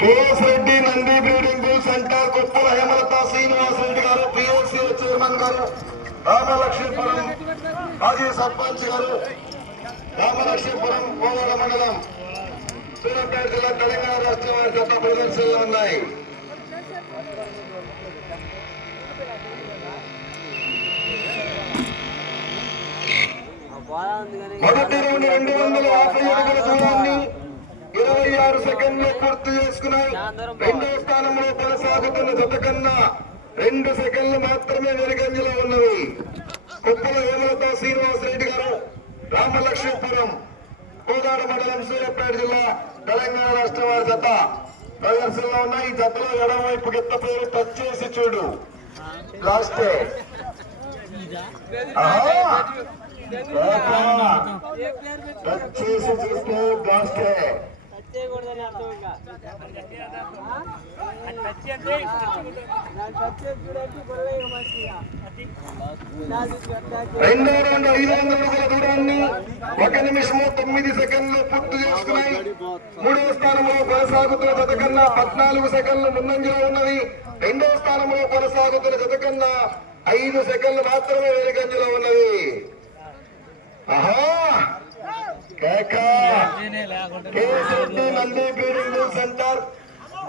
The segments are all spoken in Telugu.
KS Reddy Nandi breeding bull centre Kuppala Hemalatha Srinivas Reddy గారు పిఎస్సి చైర్మన్ గారు రామలక్ష్మీపురం మాజీ సర్పంచ్ గారు రామలక్ష్మీపురం కోవల మండలం సూర్యాపేట జిల్లా తెలంగాణ రాష్ట్రం వారి జత ప్రదర్శనలో ఉన్నాయి. మొదటి రౌండ్ రెండు వందల యాభై అడుగుల దూరాన్ని ఇరవై ఆరు సెకండ్లు పూర్తి చేసుకున్నాయి. రెండవ స్థానంలో కొనసాగుతున్న జత కన్నా రెండు సెకండ్లు మాత్రమే వెనుకంజలో ఉన్నవి. కుప్పల హేమలత శ్రీనివాస్ రెడ్డి గారు రామలక్ష్మీపురం కోదాడ మండలం సూర్యాపేట జిల్లా తెలంగాణ రాష్ట్రం వారి జత. ప్రదర్శనలో ఉన్న ఈ జతలో ఎడమవైపు గిత్త పేరు టచ్ చేసి చూడు. లాస్ట్. రెండో రెండు ఐదు వందల అడుగుల దూరాన్ని ఒక నిమిషము తొమ్మిది సెకండ్లు పూర్తి చేసుకున్నాయి. మూడవ స్థానంలో కొనసాగుతున్న జత కన్నా పద్నాలుగు సెకండ్లు ముందంజలో ఉన్నది. రెండవ స్థానంలో కొనసాగుతున్న జత కన్నా ఐదు సెకండ్లు మాత్రమే వెనుకంజలో ఉన్నది. ఆహా కేక! Nandi breeding centre.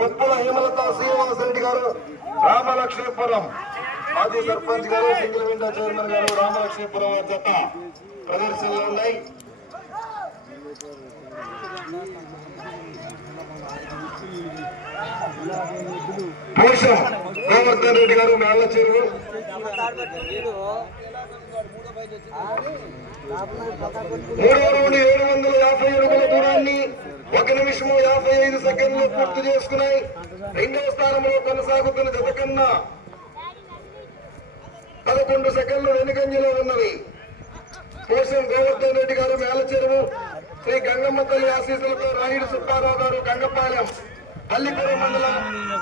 ఉప్పుల Hemalatha Srinivasa Reddy గారు రామలక్ష్మీపురం. మాజీ సర్పంచ్ గారు సింగిల్ విండో చైర్మన్ గారు రామలక్ష్మీపురం జత ప్రదర్శనలో ఉన్నాయి. పోషం గోవర్ధన్ రెడ్డి గారు మేళ్ళ చెరువు. మూడో రౌండ్ ఏడు వందల యాభై అడుగుల దూరాన్ని ఒక నిమిషము యాభై ఐదు సెకండ్లు పూర్తి చేసుకున్నాయి. రెండవ స్థానంలో కొనసాగుతున్న జత కన్నా పదకొండు సెకండ్లు వెనుకంజలో ఉన్నవి. పోషం గోవర్ధన్ రెడ్డి గారు మేలచెరువు శ్రీ గంగమ్మ తల్లి ఆశీస్సులతో రాయుడు సుబ్బారావు గారు గంగపాలెం పల్లిపురం మండలం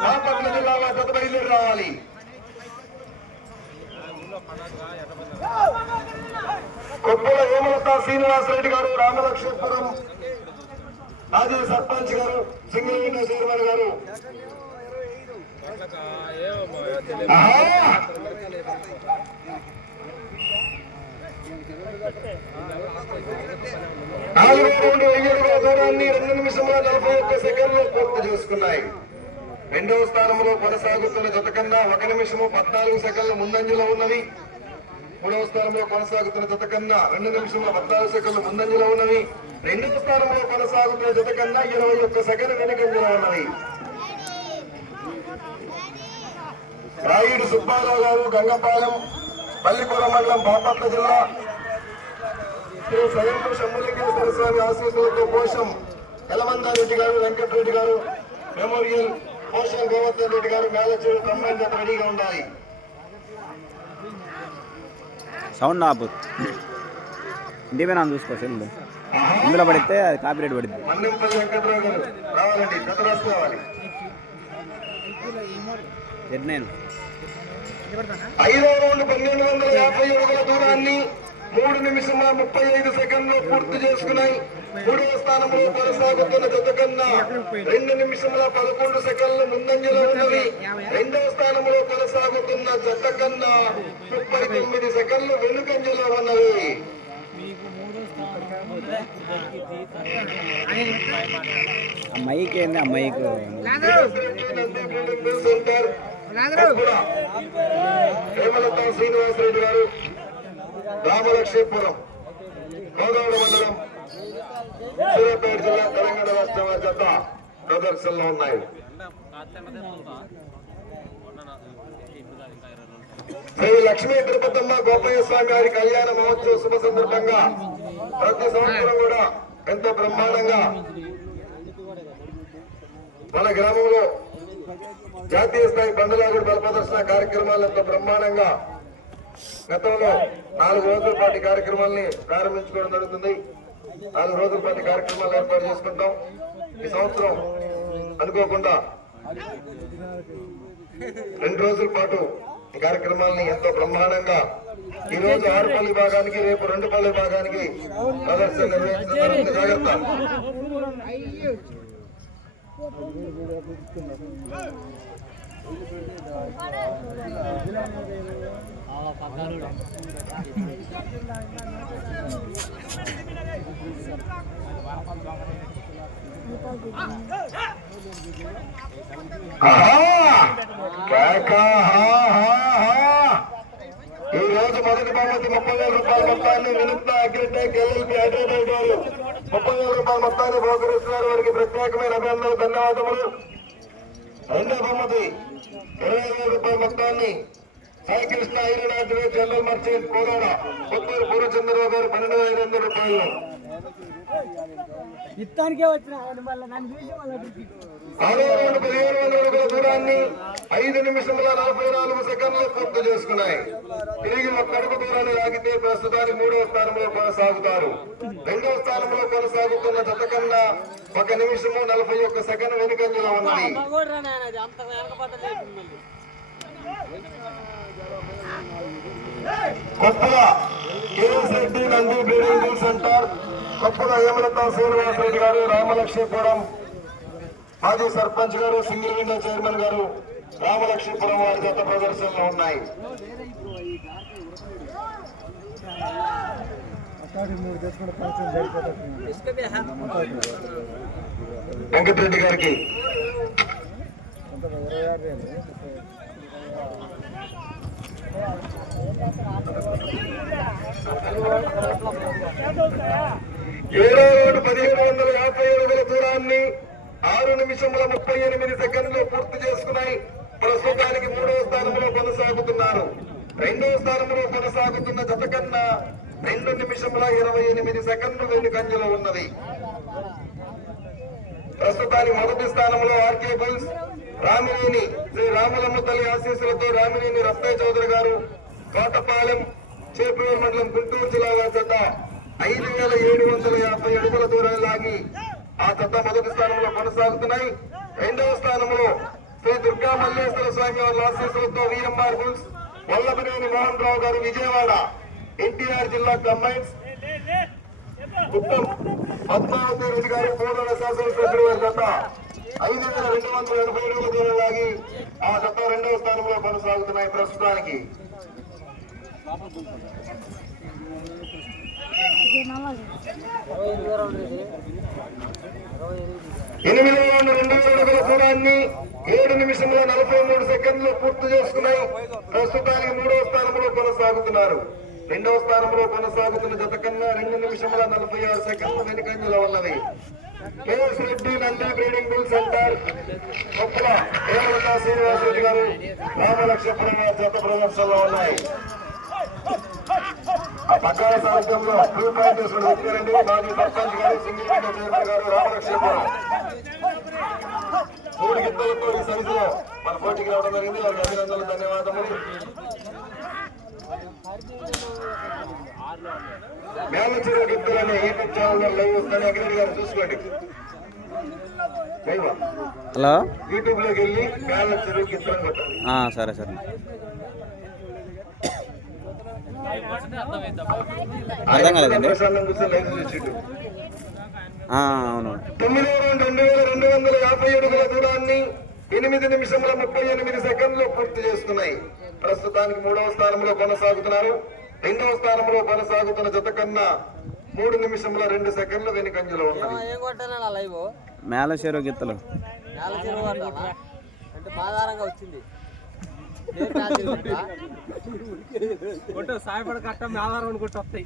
బాపట్ల జిల్లా జత బయలుదేరి రావాలి. కొప్పుల హేమలత శ్రీనివాస్ రెడ్డి గారు రామలక్ష్మీపురం మాజీ సర్పంచ్ గారు సింగిల్ విండో చైర్మన్ గారు నాలుగు నుండి రౌండ్ వెయ్యి దూరాన్ని రెండు నిమిషముల నలభై ఒక్క సెకండ్లు పూర్తి చేసుకున్నాయి. రెండవ స్థానంలో కొనసాగుతున్న జత కన్నా ఒక నిమిషము పద్నాలుగు సెకండ్ల ముందంజలో ఉన్నవి. మూడవ స్థానంలో కొనసాగుతున్న జత కన్నా రెండు నిమిషముల పద్నాలుగు సెకండ్లు ముందంజలో ఉన్నవి. రెండవ స్థానంలో కొనసాగుతున్న జత కన్నా ఇరవై ఒక్క సెకండ్ వెనుకంజలో ఉన్నవి. రాయుడు సుబ్బారావు గారు గంగపాలెం పల్లిపురం మండలం బాపట్ల జిల్లా. శ్రీ స్వయంపు శంభులింగేశ్వర స్వామి ఆశీస్సులతో కోశం యలమందారెడ్డి గారు వెంకటరెడ్డి గారు మెమోరియల్ కోశం గోవర్ధన్ రెడ్డి గారు మేలచేరు కంబైన్ జత రెడీగా ఉండాలి. సౌండ్ ఆపు ఇంటి మీద చూసుకో సెల్ ఇందులో పడితే అది కాపీ రేట్ నైన్. ఐదో రౌండ్ పన్నెండు వందల యాభై అడుగుల దూరాన్ని మూడు నిమిషముల ముప్పై ఐదు సెకండ్లు పూర్తి చేసుకున్నాయి. మూడవ స్థానంలో కొనసాగుతున్న జత కన్నా రెండు నిమిషముల పదకొండు సెకండ్లు ముందంజలో ఉన్నవి రెండవ స్థానంలో కొనసాగుతున్న జత కన్నా ముప్పై తొమ్మిది సెకండ్లు వెనుకంజలో ఉన్నవి ఆ మైక్ ఏంది? ఆ మైక్. హేమలత శ్రీనివాసరెడ్డి గారు రామలక్ష్మీపురం గోదావరి మండలం. సూర్యాపేట జిల్లా తెలంగాణ రాష్ట్రం వారి జత ప్రదర్శనలో ఉన్నాయి. శ్రీ లక్ష్మీ తిరుపతమ్మ గోపయ్య స్వామి వారి కళ్యాణ మహోత్సవ శుభ సందర్భంగా ప్రతి సంవత్సరం కూడా ఎంతో బ్రహ్మాండంగా మన గ్రామంలో జాతీయ స్థాయి బండలాగుడు బల ప్రదర్శన కార్యక్రమాలు ఎంతో బ్రహ్మాండంగా గతంలో నాలుగు రోజుల పాటు కార్యక్రమాల్ని ప్రారంభించుకోవడం జరుగుతుంది. నాలుగు రోజుల పాటు కార్యక్రమాలు ఏర్పాటు చేసుకుంటాం. ఈ సంవత్సరం అనుకోకుండా రెండు రోజుల పాటు ఈ కార్యక్రమాలని ఎంతో బ్రహ్మాండంగా ఈ రోజు ఆరు పల్లి భాగానికి రేపు రెండు పల్లి భాగానికి ప్రదర్శన నిర్వహించడం జాగ్రత్త. ఈ రోజు మొదటి బహుమతి ముప్పై వేల రూపాయల మొత్తాన్ని వినుత అగ్రిటెక్ ఎల్ఎల్పి హైదరాబాద్ వారు ముప్పై వేల రూపాయల మొత్తాన్ని బహుకరిస్తున్నారు వారికి ప్రత్యేకమైన అభినందనలు ధన్యవాదములు రెండో బహుమతి ఇరవై వేల రూపాయల మొత్తాన్ని Sai Krishna iron order general merchant Kodad Kothur Purvachandrarao garu పన్నెండు వేల ఐదు వందల రూపాయలు. ఇత్తానికే వచ్చిన ఆరో పదిహేను వందల అడుగుల దూరాన్ని ఐదు నిమిషముల నలభై నాలుగు సెకండ్లు పూర్తి చేసుకున్నాయి. తిరిగి ఒక అడుగు దూరాన్ని లాగితే ప్రస్తుతానికి మూడవ స్థానంలో కొనసాగుతారు. రెండవ స్థానంలో కొనసాగుతున్న జత కన్నా ఒక నిమిషము నలభై ఒక్క సెకండ్ వెనుకంజలో ఉన్నది. కూడా నాయన రెడ్డి నంది బిల్డింగ్ సెంటర్ కొత్తల హేమలత శ్రీనివాసరెడ్డి గారు రామలక్ష్మీపురం మాజీ సర్పంచ్ గారు సింగిల్ విండో చైర్మన్ గారు రామలక్ష్మీపురం వారి జత ప్రదర్శనలో ఉన్నాయి. వెంకటరెడ్డి గారికి ఏడో రోడ్డు పదిహేడు వందల యాభై అడుగుల దూరాన్ని ఆరు నిమిషముల ముప్పై ఎనిమిది సెకండ్లు పూర్తి చేసుకున్నాయి ప్రస్తుతానికి మూడవ స్థానంలో కొనసాగుతున్నారు. రెండవ స్థానంలో కొనసాగుతున్న జత కన్నా రెండు నిమిషముల ఇరవై ఎనిమిది సెకండ్లు వెనుకంజలో ఉన్నది. ప్రస్తుతానికి మొదటి స్థానంలో ఆర్కే బుల్స్ రామినేని శ్రీ రామలమ్మ తల్లి ఆశీస్సులతో రామినేని రత్నయ్య చౌదరి గారు కోటపాలెం చేపూరు మండలం గుంటూరు జిల్లా చెత్త ఐదు వేల ఏడు వందల యాభై అడుగుల దూరం లాగి ఆ చెత్త మొదటి స్థానంలో కొనసాగుతున్నాయి. రెండవ స్థానంలో శ్రీ దుర్గా మల్లేశ్వర స్వామి వారి ఆశీస్సులతో VMR bulls Vallabhaneni Mohan Rao garu Vijayawada NTR జిల్లా కంబైన్స్. ఉత్తమ్ పద్మావతి రెడ్డి గారు మూడవ శాసనసభ్యుడు వారి ఐదు వేల రెండు వందల ఎనభై ఏడు దూరం లాగి ఆ జత రెండవ స్థానంలో కొనసాగుతున్నాయి ప్రస్తుతానికి. ఎనిమిది వందల రెండు వేల అడుగుల దూరాన్ని ఏడు నిమిషంలో నలభై మూడు సెకండ్లు పూర్తి చేసుకున్నాయి. ప్రస్తుతానికి మూడవ స్థానంలో కొనసాగుతున్నారు. రెండవ స్థానంలో కొనసాగుతున్న జత కన్నా రెండు నిమిషముల నలభై ఆరు సెకండ్లు వెనుకంజలో ఉన్నది KS Nandi breeding bull centre. Koppala Hemalatha Srinivas garu Ramalakshmapuram వారి జత ప్రదర్శనలో ఉన్నాయి. ఆ పక్కన సాహిత్యంలో బ్లూ పాయింట్ వేసిన వ్యక్తి మాజీ సర్పంచ్ గారు సింగిల్ చైర్మన్ గారు మూడు ఈ మన పోటీకి రావడం జరిగింది. వారికి అభినందనలు ధన్యవాదములు. మేలచెరువు గిత్తలని యూట్యూబ్ ఛానల్ లైవ్ వస్తాను. గారు చూసుకోండి. హలో? యూట్యూబ్లోకి వెళ్ళి కొట్టండి ఆ, సరే సరే. అర్థం కాలేదండి. అవును. తొమ్మిదో రౌండ్ రెండు వేల రెండు వందల యాభై అడుగుల దూరాన్ని ఎనిమిది నిమిషముల ముప్పై ఎనిమిది సెకండ్లు పూర్తి చేసుకున్నాయి. ప్రస్తుతానికి మూడవ స్థానంలో కొనసాగుతున్నారు. రెండవ స్థానంలో కొనసాగుతున్న జత కన్నా మూడు నిమిషముల రెండు సెకండ్లు వెనుకంజలో ఉన్నది. ఏం కొట్టానా నా లైవ్? మేల చెరువు గిత్తలు. అంటే బాధారంగా వచ్చింది. సాయపడ కట్ట మేళారం కొట్టు వస్తాయి!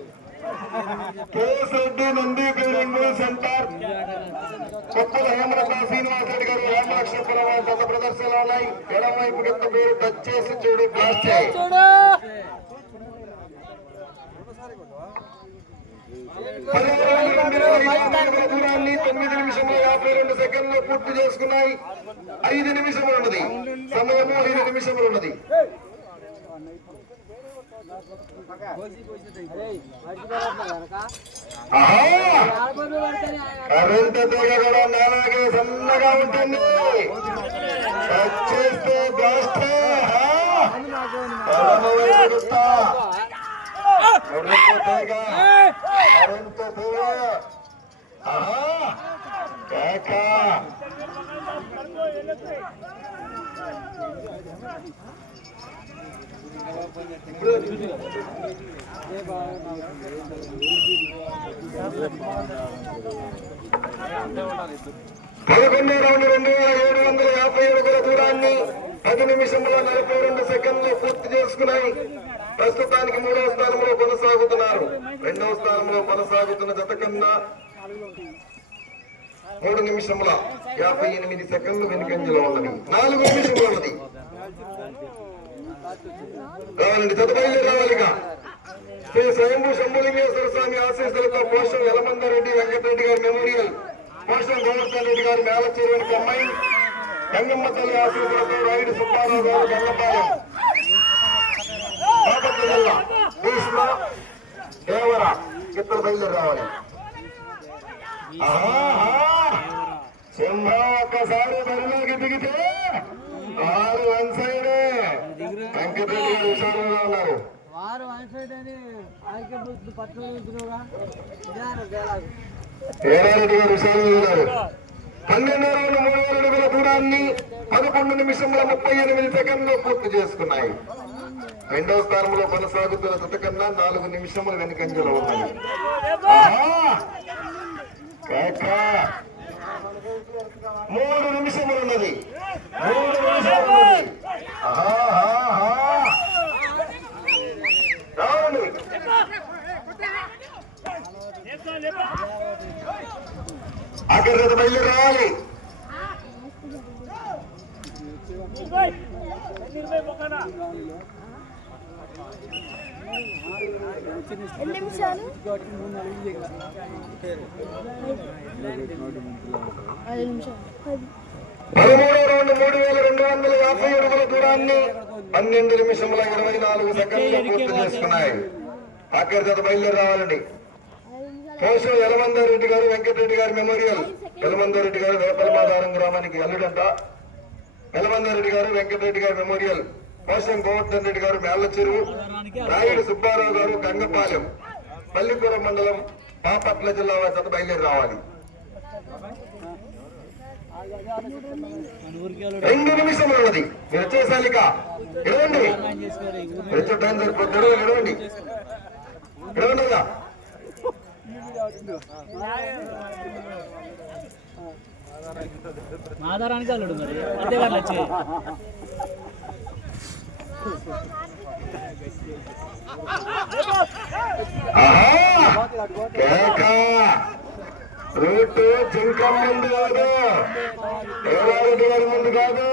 KS Reddy Nandi building centre. Kothala Hemalatha Srinivasareddy గారు రామలక్ష్మీపురం వారి గత ప్రదర్శనలో ఉన్నాయి. ఎడం వైపు కింద పేరు టచ్ చేసి చూడు బ్లాస్ట్ దూరాన్ని తొమ్మిది నిమిషముల యాభై రెండు సెకండ్లు పూర్తి చేసుకున్నాయి. ఐదు నిమిషములు ఉన్నది సమయము ఐదు నిమిషములు ఉన్నది ఆహా కరెంట్ తీగ కూడా నాలాగే సన్నగా ఉంటుంది వచ్చేస్తే ఆహా! పదకొండో రౌండ్ రెండు వేల ఏడు వందల యాభై అడుగుల దూరాన్ని పది నిమిషముల నలభై రెండు సెకండ్లు పూర్తి చేసుకున్నాయి. ప్రస్తుతానికి మూడవ స్థానంలో కొనసాగుతున్నారు. రెండవ స్థానంలో కొనసాగుతున్న జత కన్నా మూడు నిమిషముల యాభై ఎనిమిది సెకండ్లు వెనుకంజలో ఉన్నది. నాలుగు నిమిషములు ఉన్నది. కావాలండి జత రావాలిగా శ్రీ స్వయంభూ శంభులింగేశ్వర స్వామి ఆశీస్సులతో పోషణ యలమందారెడ్డి వెంకటరెడ్డి గారి మెమోరియల్ పోషణ గోవర్ధన్ రెడ్డి గారి మేలచేరువని కమ్మాయి గంగమ్మ తల్లి ఆశీస్సులతో రాయుడు సుబ్బారావు గారు గంగపాలెం. బాపట్ల జిల్లా భీష్మ దేవర ఇద్దరు బయలుదేరి రావాలి. సింహ ఒక్కసారి బరిలోకి దిగితే ఆరు వంశ గారు హుషారుగా ఉన్నారు వారు ఏడారెడ్డి గారు పన్నెండు రోజులు మూడు వేల అడుగుల దూరాన్ని పదకొండు నిమిషముల ముప్పై ఎనిమిది సెకండ్లు పూర్తి చేసుకున్నాయి. రెండవ స్థానంలో కొనసాగుతున్న జత కన్నా నాలుగు నిమిషములు వెనుకంజలో ఉన్నాయి. మూడు నిమిషములు ఉన్నది మూడు నిమిషములు ఉన్నది ఆహా, ఆహా. రావండి జత బయలుదేరి రావాలి ఎన్ని నిమిషాలు? ఐదు నిమిషాలు. పది పదమూడో రౌండ్ మూడు వేల రెండు వందల యాభై అడుగుల దూరాన్ని పన్నెండు నిమిషముల ఇరవై నాలుగు సెకండ్లు పూర్తి చేసుకున్నాయి. అక్కడి బయలుదేరి రావాలండి ఐదు నిమిషాలు. పోషం యలమందారెడ్డి గారు వెంకటరెడ్డి గారి మెమోరియల్. యలమందారెడ్డి గారు వేపలమాధారం గ్రామానికి అల్లుడంట యలమందారెడ్డి గారు వెంకటరెడ్డి గారు మెమోరియల్. పోషం గోవర్ధన్ రెడ్డి గారు మేళ్ళ చెరువు. రాయుడు సుబ్బారావు గారు గంగపాలెం. పల్లిపురం మండలం బాపట్ల జిల్లా వారి బయలుదేరి రావాలి. రెండు నిమిషములు ఉన్నది. మీరు వచ్చేసాలిక ఇడవండి వచ్చే టైం సరిపోతుంది ఇడవండి ఇడవండి ఆధారానికి అల్లుడు మరి అదే వాళ్ళు వచ్చి ఆహా! కేక! రూటు జింకం ముందు కాదు దేవారెడ్డి గారి ముందు కాదు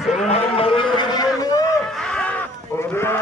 సింహం మరో